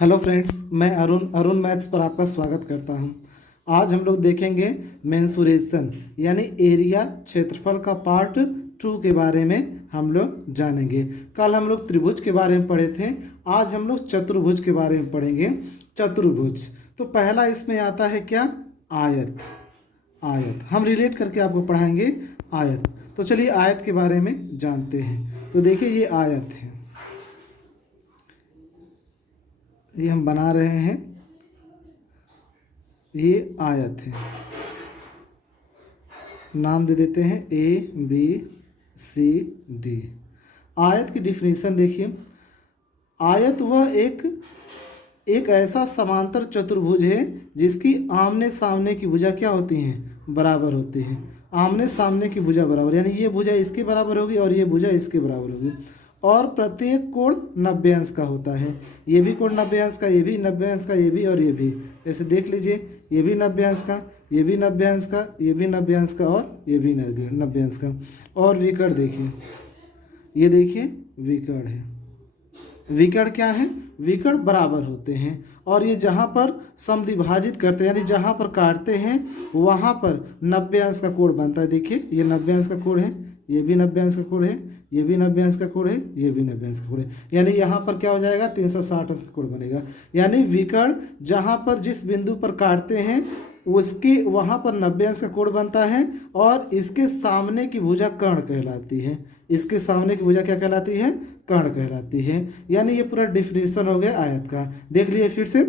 Hello friends, मैं Arun maths पर आपका स्वागत करता हूं। आज हम लोग देखेंगे मेंसुरेशन यानी एरिया क्षेत्रफल का पार्ट 2 के बारे में हम लोग जानेंगे। कल हम लोग त्रिभुज के बारे में पढ़े थे, आज हम लोग चतुर्भुज के बारे में पढ़ेंगे। चतुर्भुज तो पहला इसमें आता है क्या? आयत। आयत हम रिलेट करके आपको पढ़ाएंगे आयत। तो चलिए आयत के बारे में जानते हैं। तो देखिए ये आयत है, ये हम बना रहे हैं, ये आयत है। नाम दे देते हैं ABCD। आयत की डिफिनीशन देखिए। आयत वह एक ऐसा समांतर चतुर्भुज है जिसकी आमने सामने की भुजा क्या होती हैं? बराबर होती हैं। आमने सामने की भुजा बराबर, यानी ये भुजा इसके बराबर होगी और ये भुजा इसके बराबर होगी, और प्रत्येक कोण 90 अंश का होता है। ये भी कोण 90 अंश का, ये भी 90 अंश का, ये भी और ये भी। ऐसे देख लीजिए, ये भी 90 अंश का, ये भी 90 अंश का, ये भी 90 अंश का और ये भी 90 अंश का। और विकर्ण देखिए, ये देखिए विकर्ण है। विकर्ण क्या है? विकर्ण बराबर होते हैं, और ये जहाँ पर समद्विभाजित करते हैं यानी जहाँ पर काटते हैं वहाँ पर 90 अंश का कोण बनता है। देखिए ये 90 अंश का कोण है, ये भी 90 अंश का कोण है, ये भी 90 अंश का कोण है, ये भी 90 अंश का कोण है, यानी यहाँ पर क्या हो जाएगा? 360 अंश का कोण बनेगा। यानी विकर्ण जहाँ पर जिस बिंदु पर काटते हैं उसके वहाँ पर 90 अंश का कोण बनता है, और इसके सामने की भुजा कर्ण कहलाती है। इसके सामने की भुजा क्या कहलाती है? कर्ण कहलाती है। यानी ये पूरा डिफिनीशन हो गया आयत का। देख लिए फिर से।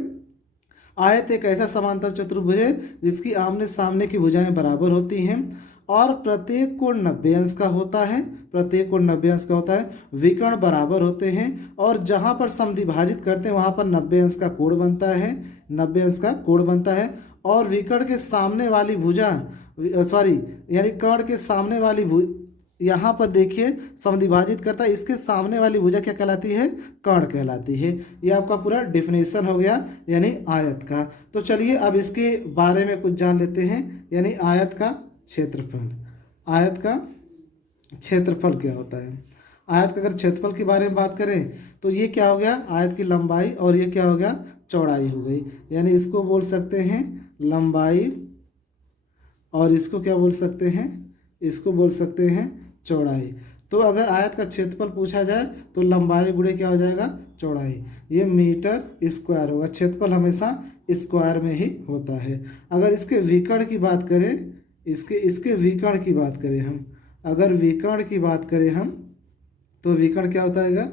आयत एक ऐसा समांतर चतुर्भुज है जिसकी आमने सामने की भुजाएं बराबर होती हैं, और प्रत्येक कोण 90 अंश का होता है। प्रत्येक कोण 90 अंश का होता है। विकर्ण बराबर होते हैं, और जहाँ पर समद्विभाजित करते हैं वहाँ पर 90 अंश का कोण बनता है। 90 अंश का कोण बनता है, और विकर्ण के सामने वाली भुजा यानी कर्ण के सामने वाली यहाँ पर देखिए समद्विभाजित करता है, इसके सामने वाली भुजा क्या कहलाती है? कर्ण कहलाती है। ये आपका पूरा डिफिनेशन हो गया यानी आयत का। तो चलिए अब इसके बारे में कुछ जान लेते हैं, यानी आयत का क्षेत्रफल। आयत का क्षेत्रफल क्या होता है? आयत का अगर क्षेत्रफल के बारे में बात करें तो ये क्या हो गया? आयत की लंबाई, और ये क्या हो गया? चौड़ाई हो गई। यानी इसको बोल सकते हैं लंबाई, और इसको क्या बोल सकते हैं? इसको बोल सकते हैं चौड़ाई। तो अगर आयत का क्षेत्रफल पूछा जाए तो लंबाई गुणे क्या हो जाएगा? चौड़ाई। ये मीटर स्क्वायर होगा। क्षेत्रफल हमेशा स्क्वायर में ही होता है। अगर इसके विकर्ण की बात करें, इसके विकर्ण की बात करें हम, अगर विकर्ण की बात करें हम, तो विकर्ण क्या होता है?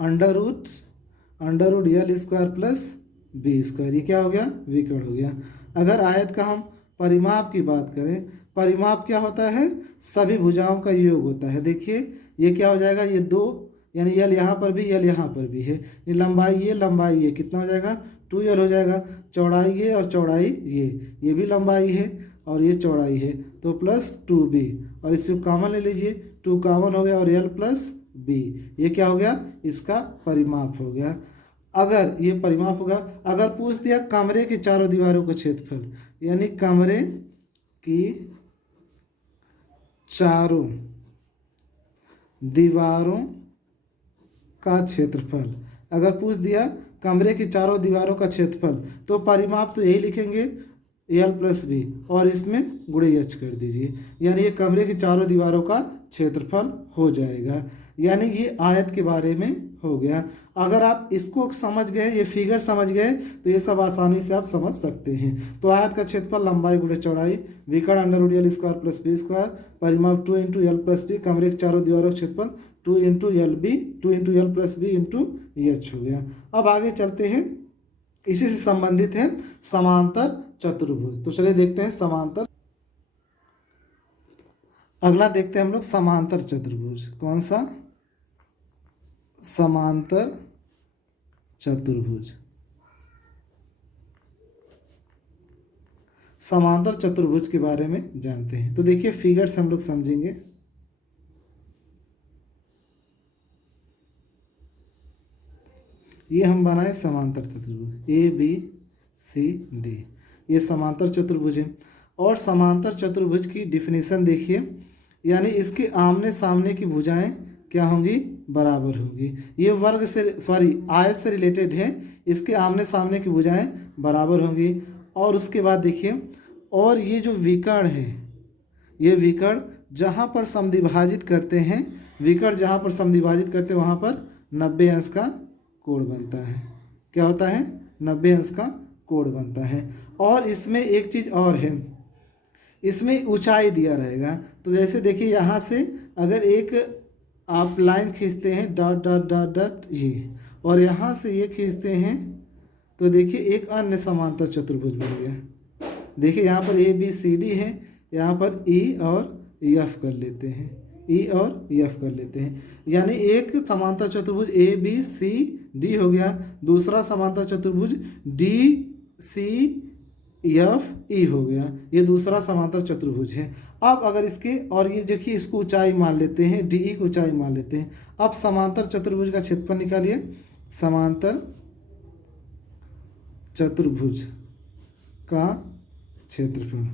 Under root l square plus b square. ये क्या हो गया? विकर्ण हो गया। अगर आयत का हम परिमाप की बात करें, परिमाप क्या होता है? सभी भुजाओं का योग होता है। देखिए ये क्या हो जाएगा? ये 2, यानी यल यहाँ पर भी, यल यहाँ पर भी है। ये लंबाई ये कितना हो जाएगा? 2l हो जाएगा। चौड़ाई ये और चौड़ाई ये भी लंबाई है और ये चौड़ाई है, तो प्लस 2b, और इसको कॉमन ले लीजिए, 2 कॉमन हो गया, और l प्लस b। ये क्या हो गया? इसका परिमाप हो गया। अगर ये परिमाप होगा, अगर पूछ दिया कमरे की चारों दीवारों का क्षेत्रफल, यानी कमरे की चारों दीवारों का क्षेत्रफल, अगर पूछ दिया कमरे की चारों दीवारों का क्षेत्रफल, तो परिमाप तो यही लिखेंगे एल प्लस बी, और इसमें गुणे एच कर दीजिए, यानी ये कमरे की चारों दीवारों का क्षेत्रफल हो जाएगा। यानी ये आयत के बारे में हो गया। अगर आप इसको समझ गए, ये फिगर समझ गए, तो ये सब आसानी से आप समझ सकते हैं। तो आयत का क्षेत्रफल लंबाई गुणे चौड़ाई, विकर्ण under root l square plus b square, परिमाप 2 इंटू एल प्लस बी, कमरे के चारों दीवारों का क्षेत्रफल 2 into l plus b into h हो गया। अब आगे चलते हैं, इसी से संबंधित है समांतर चतुर्भुज। तो चलिए देखते हैं समांतर। अगला देखते हैं हम लोग समांतर चतुर्भुज। कौन सा? समांतर चतुर्भुज। समांतर चतुर्भुज के बारे में जानते हैं। तो देखिए फिगर से हम लोग समझेंगे। ये हम बनाए समांतर चतुर्भुज ABCD, ये समांतर चतुर्भुज है। और समांतर चतुर्भुज की डिफिनीशन देखिए, यानी इसके आमने सामने की भुजाएं क्या होंगी, बराबर होंगी। ये वर्ग से आयत से रिलेटेड है, इसके आमने सामने की भुजाएं बराबर होंगी। और उसके बाद देखिए, और ये जो विकर्ण है, ये विकर्ण जहाँ पर समद्विभाजित करते हैं, विकर्ण जहाँ पर समद्विभाजित करते हैं वहाँ पर 90 अंश का कोण बनता है। क्या होता है, 90 अंश का कोण बनता है। और इसमें एक चीज़ और है, इसमें ऊंचाई दिया रहेगा। तो जैसे देखिए यहाँ से अगर एक आप लाइन खींचते हैं डॉट डॉट डॉट डॉट ये, और यहाँ से ये खींचते हैं, तो देखिए एक अन्य समांतर चतुर्भुज बन गया। देखिए यहाँ पर ABCD है, यहाँ पर E और F कर लेते हैं, E और F कर लेते हैं। यानी एक समांतर चतुर्भुज ABCD हो गया, दूसरा समांतर चतुर्भुज DCFE हो गया, ये दूसरा समांतर चतुर्भुज है। अब अगर इसके, और ये देखिए इसको ऊंचाई मान लेते हैं, DE को ऊंचाई मान लेते हैं। अब समांतर चतुर्भुज का क्षेत्रफल निकालिए, समांतर चतुर्भुज का क्षेत्रफल,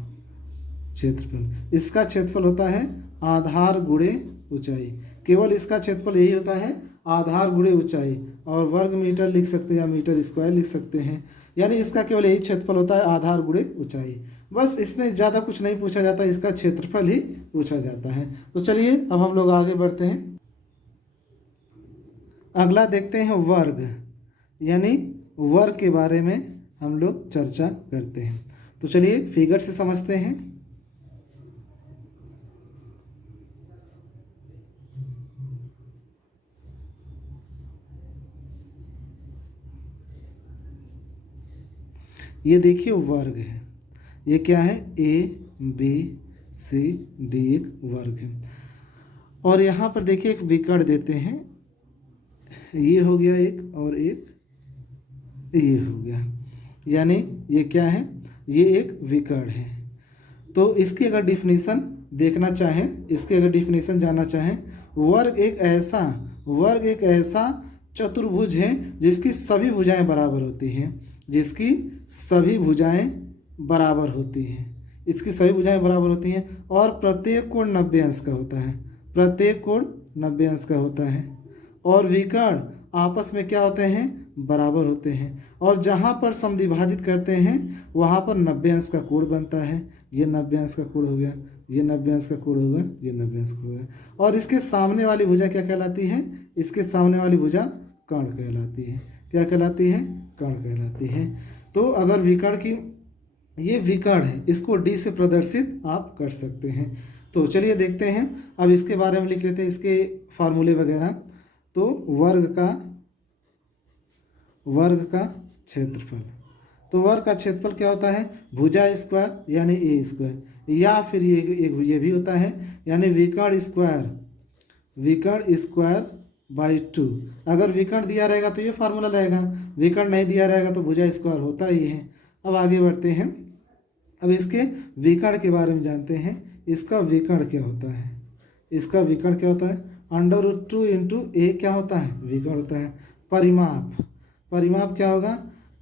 इसका क्षेत्रफल होता है आधार गुणे ऊंचाई। केवल इसका क्षेत्रफल यही होता है, आधार गुणे ऊंचाई। और वर्ग मीटर लिख सकते हैं या मीटर स्क्वायर लिख सकते हैं, यानी इसका केवल यही क्षेत्रफल होता है, आधार गुणे ऊंचाई। बस इसमें ज़्यादा कुछ नहीं पूछा जाता, इसका क्षेत्रफल ही पूछा जाता है। तो चलिए अब हम लोग आगे बढ़ते हैं। अगला देखते हैं वर्ग, यानी वर्ग के बारे में हम लोग चर्चा करते हैं। तो चलिए फिगर से समझते हैं। ये देखिए वर्ग है, ये क्या है, ABCD एक वर्ग है। और यहाँ पर देखिए एक विकर्ण देते हैं, ये हो गया एक, और एक ये हो गया, यानी ये क्या है, ये एक विकर्ण है। तो इसकी अगर डिफिनीशन देखना चाहें, इसकी अगर डिफिनीशन जानना चाहें, वर्ग एक ऐसा चतुर्भुज है जिसकी सभी भुजाएं बराबर होती हैं, जिसकी सभी भुजाएं बराबर होती हैं, इसकी सभी भुजाएं बराबर होती हैं। और प्रत्येक कोण 90 अंश का होता है, प्रत्येक कोण 90 अंश का होता है। और विकर्ण आपस में क्या होते हैं, बराबर होते हैं। और जहाँ पर समद्विभाजित करते हैं वहाँ पर 90 अंश का कोण बनता है। ये 90 अंश का कोण हो गया, ये 90 अंश का कोण होगा, ये 90 अंश का होगा। और इसके सामने वाली भुजा क्या कहलाती है, इसके सामने वाली भुजा कर्ण कहलाती है। क्या कहलाती है, कर्ण कहलाती है। तो अगर विकर्ण की, ये विकर्ण है, इसको D से प्रदर्शित आप कर सकते हैं। तो चलिए देखते हैं, अब इसके बारे में लिख लेते हैं, इसके फार्मूले वगैरह। तो वर्ग का क्षेत्रफल, तो वर्ग का क्षेत्रफल क्या होता है, भुजा स्क्वायर यानी A स्क्वायर, या फिर ये भी होता है, यानी विकर्ण स्क्वायर बाई 2। अगर विकर्ण दिया रहेगा तो ये फार्मूला रहेगा, विकर्ण नहीं दिया रहेगा तो भुजा स्क्वायर होता ही है। अब आगे बढ़ते हैं, अब इसके विकर्ण के बारे में जानते हैं। इसका विकर्ण क्या होता है, इसका विकर्ण क्या होता है, √2 इंटू A क्या होता है, विकर्ण होता है। परिमाप क्या होगा,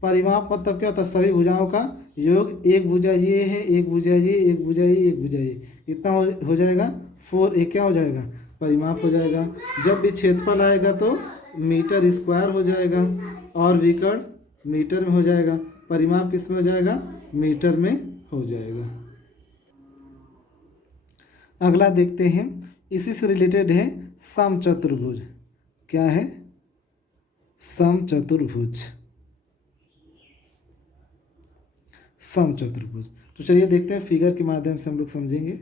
परिमाप मतलब क्या होता है, सभी भुजाओं का योग। एक भुजा ये है, एक भुजा ये, एक भुजा ये, एक भुजा ये, कितना हो जाएगा, 4A क्या हो जाएगा, परिमाप हो जाएगा। जब भी क्षेत्रफल आएगा तो मीटर स्क्वायर हो जाएगा, और विकर्ण मीटर में हो जाएगा, परिमाप किस में हो जाएगा, मीटर में हो जाएगा। अगला देखते हैं, इसी से रिलेटेड है समचतुर्भुज। क्या है, समचतुर्भुज। तो चलिए देखते हैं, फिगर के माध्यम से हम लोग समझेंगे।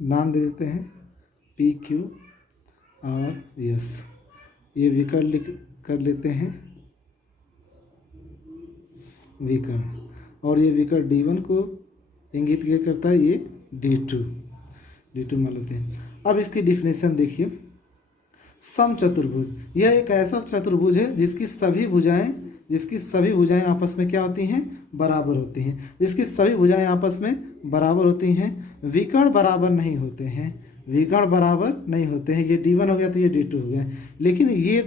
नाम दे देते हैं PQRS, ये विकर्ण लिख कर लेते हैं, विकर्ण। और ये विकर्ण D1 को इंगित क्या करता है, ये D2 मान लेते हैं। अब इसकी डिफिनेशन देखिए, समचतुर्भुज यह एक ऐसा चतुर्भुज है जिसकी सभी भुजाएं आपस में क्या होती हैं, बराबर होती हैं, जिसकी सभी भुजाएं आपस में बराबर होती हैं। विकर्ण बराबर नहीं होते हैं, ये D1 हो गया तो ये D2 हो गया। लेकिन ये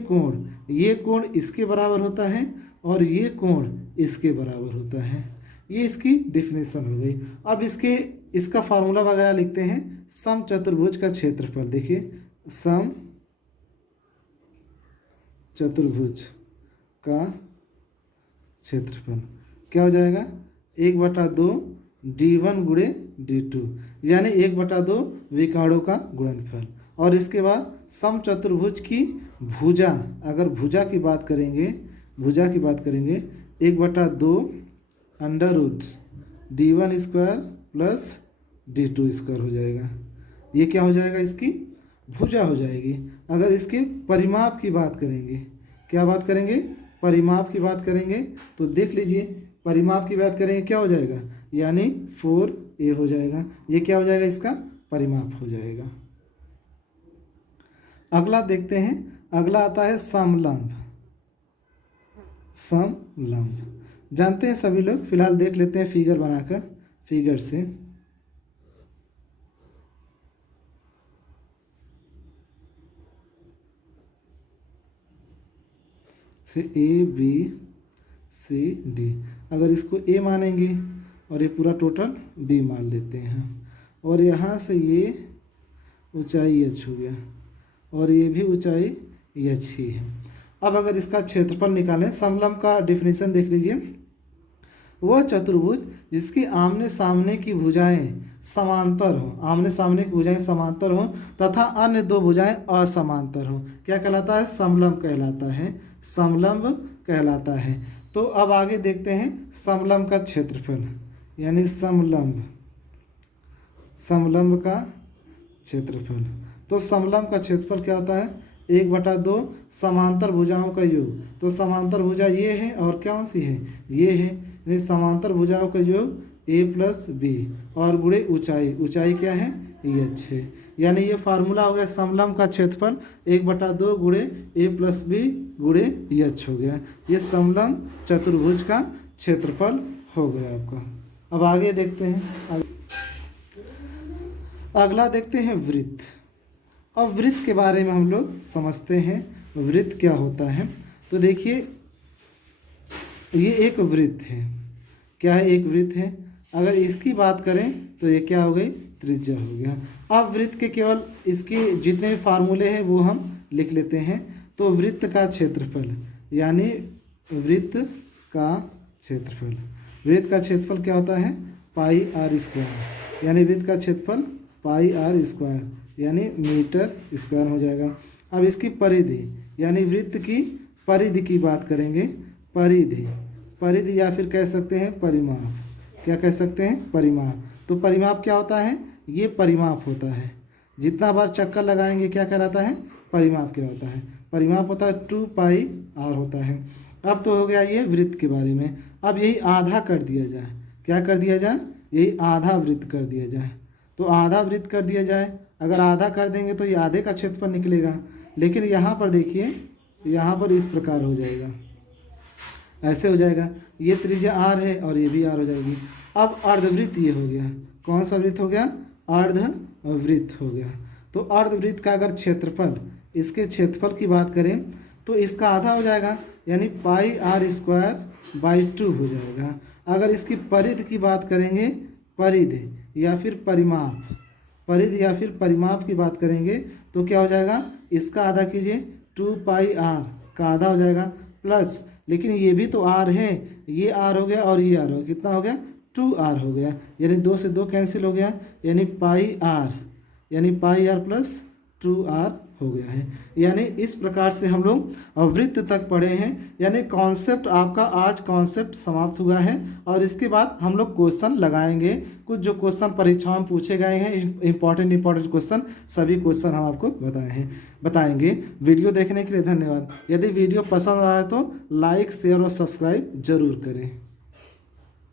कोण इसके बराबर होता है, और ये कोण इसके बराबर होता है। ये इसकी डिफिनेशन हो गई। अब इसका फार्मूला वगैरह लिखते हैं। समचतुर्भुज का क्षेत्रफल, देखिए समचतुर्भुज का क्षेत्रफल क्या हो जाएगा, 1/2 d1 गुणे d2, यानी 1/2 विकर्णों का गुणनफल। और इसके बाद समचतुर्भुज की भुजा, अगर भुजा की बात करेंगे 1/2 under root d1 square plus d2 square हो जाएगा। ये क्या हो जाएगा, इसकी भुजा हो जाएगी। अगर इसके परिमाप की बात करेंगे, क्या बात करेंगे, परिमाप की बात करेंगे, तो देख लीजिए परिमाप की बात करेंगे क्या हो जाएगा, यानी 4a हो जाएगा। ये क्या हो जाएगा, इसका परिमाप हो जाएगा। अगला देखते हैं, अगला आता है समलंब। जानते हैं सभी लोग, फिलहाल देख लेते हैं फिगर बनाकर, फिगर से। ABCD, अगर इसको A मानेंगे और ये पूरा टोटल B मान लेते हैं, और यहाँ से ये ऊंचाई h हो गया और ये भी ऊंचाई h ही है। अब अगर इसका क्षेत्रफल निकालें, समलंब का डिफिनीशन देख लीजिए, वह चतुर्भुज जिसकी आमने सामने की भुजाएं समांतर हों, आमने सामने की भुजाएं समांतर हों तथा अन्य दो भुजाएं असमांतर हों, क्या कहलाता है, समलंब कहलाता है, समलंब कहलाता है। तो अब आगे देखते हैं समलंब का क्षेत्रफल, यानी समलंब का क्षेत्रफल। तो समलंब का क्षेत्रफल क्या होता है, 1/2 समांतर भुजाओं का योग। तो समांतर भुजा ये है और कौन सी है, ये है, यानी समांतर भुजाओं का योग a + b और गुणे ऊंचाई क्या है, h है। यानी ये फार्मूला हो गया समलंब का क्षेत्रफल 1/2 गुणे a + b गुणे h हो गया। ये समलंब चतुर्भुज का क्षेत्रफल हो गया आपका। अब आगे देखते हैं, अगला देखते हैं वृत्त। अब वृत्त के बारे में हम लोग समझते हैं, वृत्त क्या होता है। तो देखिए ये एक वृत्त है, क्या है, एक वृत्त है। अगर इसकी बात करें तो ये क्या हो गई, त्रिज्या हो गया। अब वृत्त के केवल इसके जितने भी फार्मूले हैं वो हम लिख लेते हैं। तो वृत्त का क्षेत्रफल, यानी वृत्त का क्षेत्रफल क्या होता है, πr², यानी वृत्त का क्षेत्रफल πr², यानी मीटर स्क्वायर हो जाएगा। अब इसकी परिधि, यानी वृत्त की परिधि की बात करेंगे, परिधि या फिर कह सकते हैं परिमाप, क्या कह सकते हैं, परिमाप। तो परिमाप क्या होता है, ये परिमाप होता है, जितना बार चक्कर लगाएंगे क्या कहलाता है, परिमाप क्या होता है, परिमाप होता है 2πr होता है। अब तो हो गया ये वृत्त के बारे में। अब यही आधा कर दिया जाए, क्या कर दिया जाए, यही आधा वृत्त कर दिया जाए। तो आधा वृत्त कर दिया जाए, अगर आधा कर देंगे तो ये आधे का क्षेत्रफल निकलेगा। लेकिन यहाँ पर देखिए, यहाँ पर इस प्रकार हो जाएगा, ऐसे हो जाएगा, ये त्रिज्या r है और ये भी r हो जाएगी। अब अर्धवृत्त ये हो गया, कौन सा वृत्त हो गया, अर्धवृत्त हो गया। तो अर्धवृत्त का अगर क्षेत्रफल, इसके क्षेत्रफल की बात करें तो इसका आधा हो जाएगा, यानी πr²/2 हो जाएगा। अगर इसकी परिधि की बात करेंगे, परिधि या फिर परिमाप की बात करेंगे तो क्या हो जाएगा, इसका आधा कीजिए, 2πr का आधा हो जाएगा प्लस, लेकिन ये भी तो r है, ये r हो गया और ये r हो गया, कितना हो गया, 2r हो गया, यानी 2 से 2 कैंसिल हो गया, यानी πr + 2r हो गया है। यानी इस प्रकार से हम लोग वृत्त तक पढ़े हैं। यानी कॉन्सेप्ट आपका आज कॉन्सेप्ट समाप्त हुआ है और इसके बाद हम लोग क्वेश्चन लगाएंगे। कुछ जो क्वेश्चन परीक्षाओं में पूछे गए हैं इंपॉर्टेंट क्वेश्चन, सभी क्वेश्चन हम आपको बताएंगे। वीडियो देखने के लिए धन्यवाद। यदि वीडियो पसंद आए तो लाइक, शेयर और सब्सक्राइब जरूर करें।